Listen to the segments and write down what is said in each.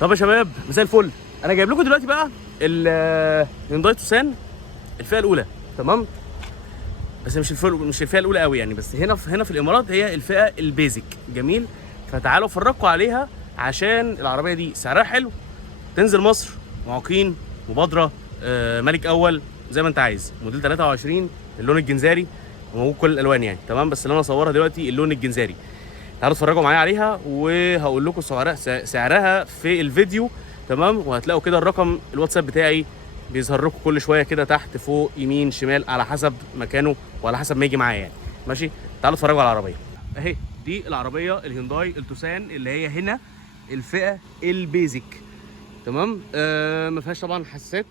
طب يا شباب مساء الفل. انا جايب لكم دلوقتي بقى الهيونداي توسان الفئه الاولى، تمام؟ بس مش الفئه الاولى قوي يعني، بس هنا في الامارات هي الفئه البيزك. جميل. فتعالوا افرجكم عليها عشان العربيه دي سعرها حلو، تنزل مصر معاقين، مبادره، ملك اول، زي ما انت عايز. موديل 23 اللون الجنزاري، وموجود كل الالوان يعني، تمام؟ بس اللي انا اصورها دلوقتي اللون الجنزاري. تعالوا اتفرجوا معايا عليها وهقول لكم سعرها في الفيديو، تمام؟ وهتلاقوا كده الرقم الواتساب بتاعي بيظهر لكم كل شويه كده تحت، فوق، يمين، شمال، على حسب مكانه وعلى حسب ما يجي معايا يعني. ماشي، تعالوا اتفرجوا على العربيه اهي. دي العربيه الهيونداي التوسان اللي هي هنا الفئه البيزك، تمام؟ ما فيهاش طبعا حساسات.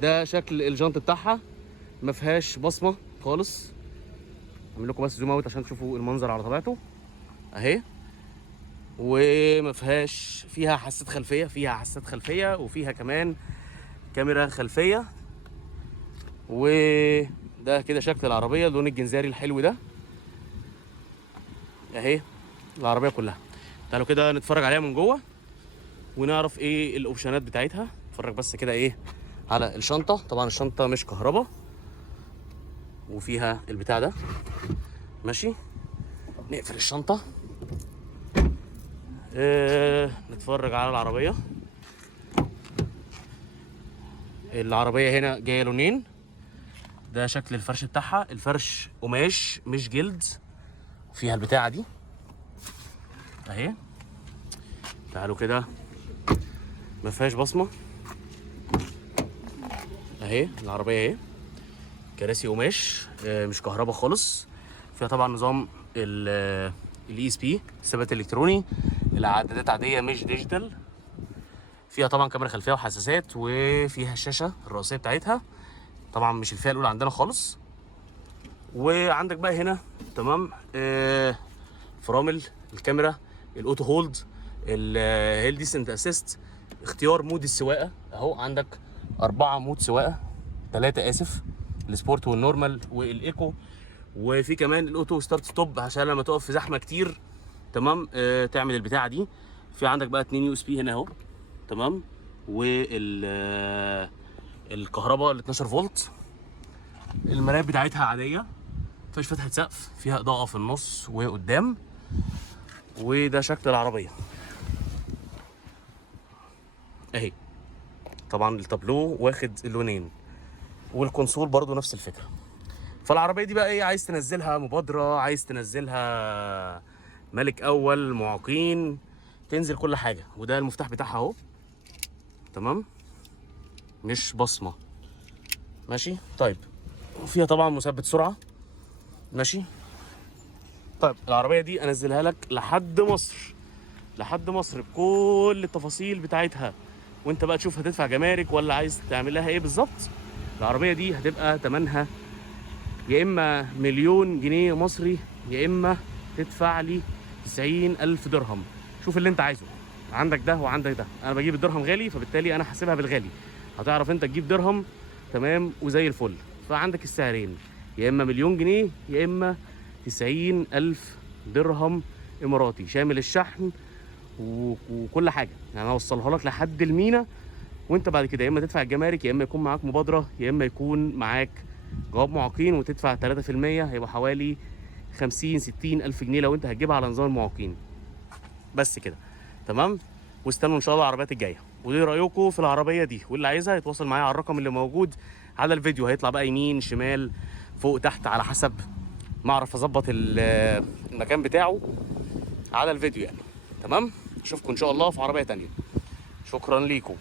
ده شكل الجنط بتاعها، ما فيهاش بصمه خالص. اعمل لكم بس زوم اوت عشان تشوفوا المنظر على طبيعته اهي. وما فيها حساسات خلفيه، فيها حساسات خلفيه وفيها كمان كاميرا خلفيه. وده كده شكل العربيه، اللون الجنزاري الحلو ده اهي العربيه كلها. تعالوا كده نتفرج عليها من جوه ونعرف ايه الاوبشنات بتاعتها. نتفرج بس كده ايه على الشنطه. طبعا الشنطه مش كهرباء، وفيها البتاع ده. ماشي، نقفل الشنطه. نتفرج على العربيه. العربيه هنا جايه لونين. ده شكل الفرش بتاعها، الفرش قماش مش جلد. فيها البتاعه دي اهي. تعالوا كده، ما فيهاش بصمه اهي. العربيه اهي، كراسي قماش، مش كهرباء خالص. فيها طبعا نظام الاي اس بي، ثبات الكتروني. العدادات عاديه مش ديجيتال. فيها طبعا كاميرا خلفيه وحساسات، وفيها الشاشه الرئيسيه بتاعتها. طبعا مش الفئه الاولى عندنا خالص. وعندك بقى هنا، تمام، فرامل، الكاميرا، الاوتو هولد، الهيل ديسنت اسيست، اختيار مود السواقه اهو. عندك 4 مود سواقه، 3 اسف، السبورت والنورمال والايكو. وفي كمان الاوتو ستارت ستوب عشان لما تقف في زحمه كتير، تمام، تعمل البتاعه دي. في عندك بقى 2 يو اس بي هنا اهو، تمام. وال الكهرباء ال 12 فولت. المرايات بتاعتها عاديه، مفيهاش فتحه سقف، فيها اضاءه في النص وقدام. وده شكل العربيه اهي. طبعا التابلو واخد اللونين، والكونسول برضو نفس الفكره. فالعربيه دي بقى ايه، عايز تنزلها مبادره، عايز تنزلها ملك اول، معاقين، تنزل كل حاجه. وده المفتاح بتاعها اهو، تمام، مش بصمه. ماشي، طيب. وفيها طبعا مثبت سرعه. ماشي، طيب. العربيه دي انزلها لك لحد مصر، لحد مصر بكل التفاصيل بتاعتها. وانت بقى تشوف هتدفع جمارك ولا عايز تعمل لها ايه بالظبط. العربيه دي هتبقى تمنها يا اما مليون جنيه مصري، يا اما تدفع لي 90,000 درهم. شوف اللي انت عايزه. عندك ده وعندك ده. انا بجيب الدرهم غالي، فبالتالي انا حاسبها بالغالي. هتعرف انت تجيب درهم، تمام، وزي الفل. فعندك السعرين، يا اما مليون جنيه يا اما 90,000 درهم اماراتي، شامل الشحن وكل حاجه يعني. انا اوصلها لك لحد المينا، وانت بعد كده يا اما تدفع الجمارك، يا اما يكون معاك مبادره، يا اما يكون معاك جواب معاقين وتدفع 3%. هيبقى حوالي 50-60 الف جنيه لو انت هتجيبها على نظام المعاقين. بس كده، تمام. واستنوا ان شاء الله العربيات الجايه. وايه رايكم في العربيه دي؟ واللي عايزها يتواصل معايا على الرقم اللي موجود على الفيديو. هيطلع بقى يمين، شمال، فوق، تحت، على حسب ما اعرف اظبط المكان بتاعه على الفيديو يعني. تمام، اشوفكم ان شاء الله في عربيه تانيه. شكرا ليكم.